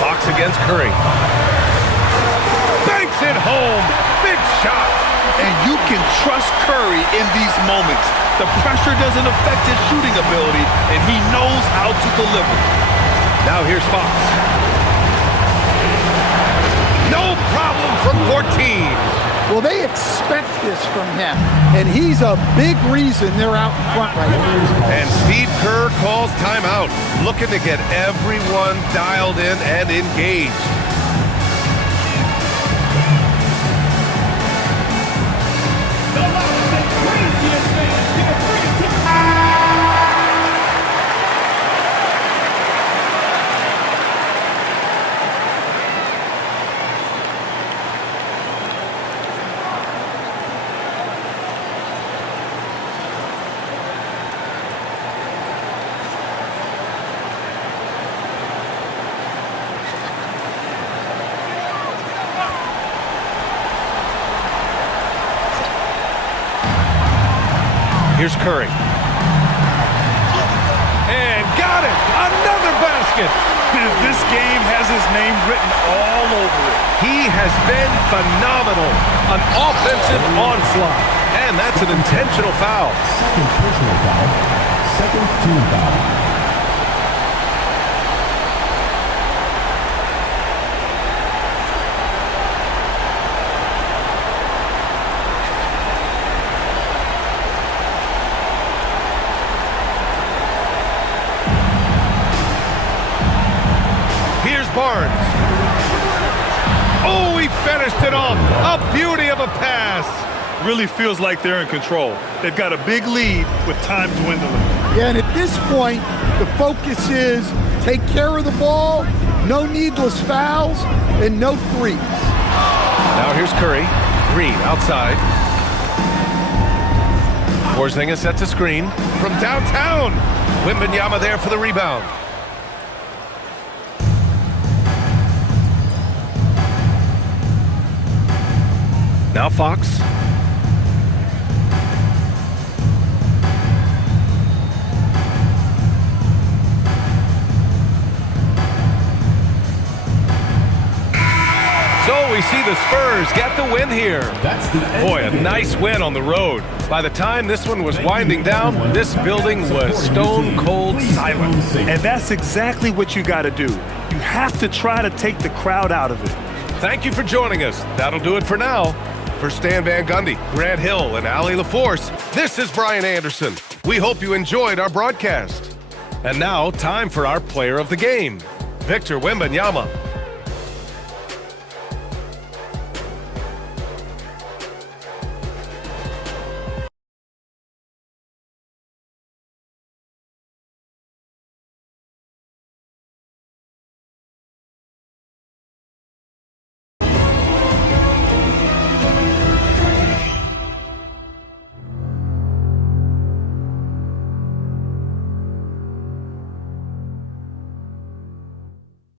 Fox against Curry. Banks it home. Big shot. And you can trust Curry in these moments. The pressure doesn't affect his shooting ability, and he knows how to deliver. Now here's Fox. No problem from 14. Well, they expect this from him, and he's a big reason they're out in front right now. And Steve Kerr calls timeout, looking to get everyone dialed in and engaged. Here's Curry. And got it! Another basket! This game has his name written all over it. He has been phenomenal. An offensive onslaught. And that's an intentional foul. Second personal foul. Second team foul. Barnes. Oh, he finished it off. A beauty of a pass. Really feels like they're in control. They've got a big lead with time dwindling. Yeah, and at this point, the focus is take care of the ball, no needless fouls, and no threes. Now here's Curry. Green outside. Porzingis sets a screen from downtown. Wembanyama there for the rebound. Now Fox. So we see the Spurs get the win here. That's the Boy, a nice win on the road. By the time this one was winding down, this building was stone cold silent. And that's exactly what you got to do. You have to try to take the crowd out of it. Thank you for joining us. That'll do it for now. For Stan Van Gundy, Grant Hill, and Allie LaForce, this is Brian Anderson. We hope you enjoyed our broadcast. And now, time for our player of the game, Victor Wembanyama.